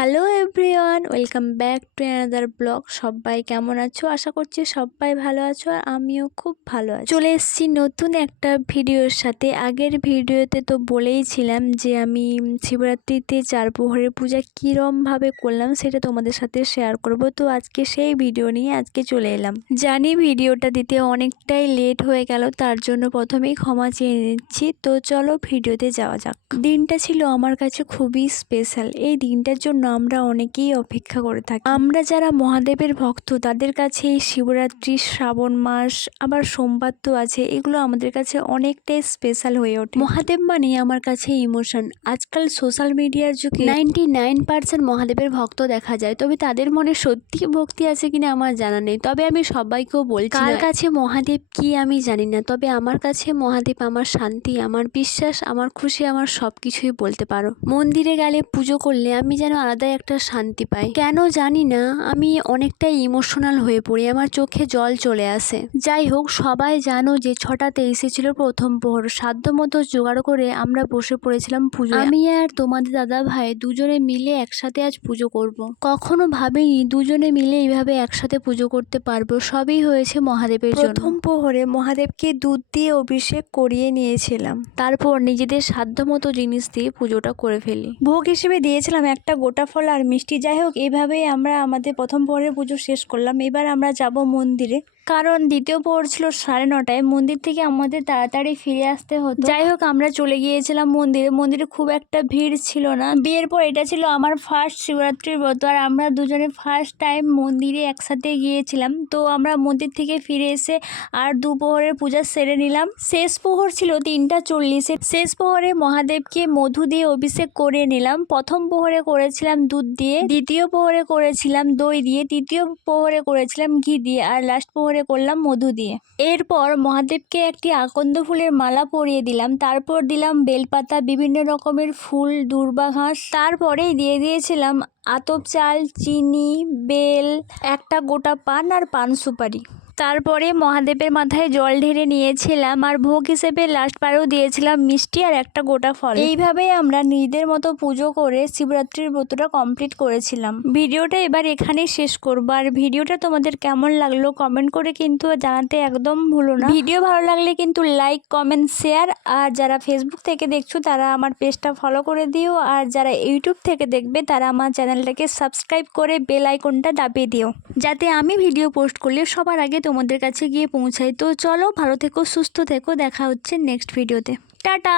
Hello everyone, welcome back to another blog. সবাই কেমন আছো? আশা করছি সবাই ভালো আছো আর আমিও খুব ভালো আছি। চলে এসেছি নতুন একটা ভিডিওর সাথে। আগের ভিডিওতে তো বলেইছিলাম যে আমি শিবরাত্রিতে চার প্রহরের পূজা কীরমভাবে করলাম সেটা তোমাদের সাথে শেয়ার করব। তো আজকে সেই ভিডিও নিয়ে আজকে চলে এলাম। জানি ভিডিওটা দিতে অনেকটাই লেট হয়ে গেল, তার জন্য প্রথমেই ক্ষমা চেয়ে নিচ্ছি। তো চলো ভিডিওতে যাওয়া যাক। দিনটা ছিল আমার কাছে খুবই স্পেশাল। এই দিনটার জন্য আমরা অনেকেই অপেক্ষা করে থাকি। আমরা যারা মহাদেবের ভক্ত তাদের কাছে এই শিবরাত্রি শ্রাবণ মাস আবার সোমবার তো আছে এগুলো আমাদের কাছে অনেকটাই স্পেশাল হয়ে ওঠে। মহাদেব মানে আমার কাছে ইমোশন আজকাল সোশ্যাল মিডিয়ার যুগে নাইনটি নাইন পার্সেন্ট মহাদেবের ভক্ত দেখা যায় তবে তাদের মনে সত্যি ভক্তি আছে কিনা আমার জানা নেই। তবে আমি সবাইকেও বলছি কার কাছে মহাদেব কি আমি জানি না তবে আমার কাছে মহাদেব আমার শান্তি আমার বিশ্বাস আমার খুশি আমার সব কিছুই বলতে পারো। মন্দিরে গেলে পুজো করলে আমি যেন আলাদাই একটা শান্তি পাই। কেন জানি না আমি অনেকটাই ইমোশনাল হয়ে পড়ি আমার চোখে জল চলে আসে। যাই হোক সবাই জানো যে ছটাতে তেইশে ছিল প্রথম প্রহর সাধ্য মতো জোগাড় করে আমরা বসে পড়েছিলাম পুজো আমি আর তোমাদের দাদা ভাই দুজনে মিলে একসাথে আজ পুজো করব। কখনো ভাবিনি দুজনে মিলে এইভাবে একসাথে পুজো করতে পারব। সবই হয়েছে মহাদেবের জন্য। প্রথম প্রহরে মহাদেবকে দুধ দিয়ে অভিষেক করিয়ে নিয়েছিলাম। তারপর নিজেদের সাধ্যমতো জিনিস দিয়ে পুজোটা করে ফেলি। ভোগ হিসেবে দিয়েছিলাম একটা গোটা ফল আর মিষ্টি। যাই হোক এইভাবেই আমরা আমাদের প্রথম পরের পুজো শেষ করলাম। এবার আমরা যাব মন্দিরে। কারণ দ্বিতীয় প্রহর ছিল সাড়ে নটায়। মন্দির থেকে আমাদের তাড়াতাড়ি ফিরে আসতে হতো। যাই হোক, আমরা চলে গিয়েছিলাম মন্দিরে। মন্দিরে খুব একটা ভিড় ছিল না। বিয়ের পর এটা ছিল আমার ফার্স্ট শিবরাত্রির ব্রত আর আমরা দুজনে ফার্স্ট টাইম মন্দিরে একসাথে গিয়েছিলাম। তো আমরা মন্দির থেকে ফিরে এসে আর দু প্রহরের পূজা সেরে নিলাম। শেষ প্রহর ছিল তিনটা চল্লিশে। শেষ প্রহরে মহাদেবকে মধু দিয়ে অভিষেক করে নিলাম। প্রথম প্রহরে করেছিলাম দুধ দিয়ে, দ্বিতীয় প্রহরে করেছিলাম দই দিয়ে, তৃতীয় প্রহরে করেছিলাম ঘি দিয়ে, আর লাস্ট প্রহরে করলাম মধু দিয়ে। এরপর মহাদেবকে একটি আকন্দ ফুলের মালা পরিয়ে দিলাম। তারপর দিলাম বেলপাতা, বিভিন্ন রকমের ফুল, দুর্বা ঘাস। তারপরেই দিয়ে দিয়েছিলাম আতপ চাল, চিনি, বেল, একটা গোটা পান আর পান সুপারি। তারপরে মহাদেবের মাথায় জল ঢেলে নিয়েছিলাম আর ভোগ হিসেবে লাস্ট পারেও দিয়েছিলাম মিষ্টি আর একটা গোটা ফল। এইভাবেই আমরা নিজেদের মতো পুজো করে শিবরাত্রির ব্রতটা কমপ্লিট করেছিলাম। ভিডিওটা এবার এখানেই শেষ করব। আর ভিডিওটা তোমাদের কেমন লাগল কমেন্ট করে কিন্তু জানাতে একদম ভুলো না। ভিডিও ভালো লাগলে কিন্তু লাইক কমেন্ট শেয়ার আর যারা ফেসবুক থেকে দেখছ তারা আমার পেজটা ফলো করে দিও। আর যারা ইউটিউব থেকে দেখবে তারা আমার চ্যানেলটাকে সাবস্ক্রাইব করে বেল আইকনটা দাবিয়ে দিও। যাতে আমি ভিডিও পোস্ট করলে সবার আগে তোমাদের কাছে গিয়ে পৌঁছাই। তো চলো ভালো থেকো, সুস্থ থেকো, দেখা হচ্ছে নেক্সট ভিডিওতে টাটা!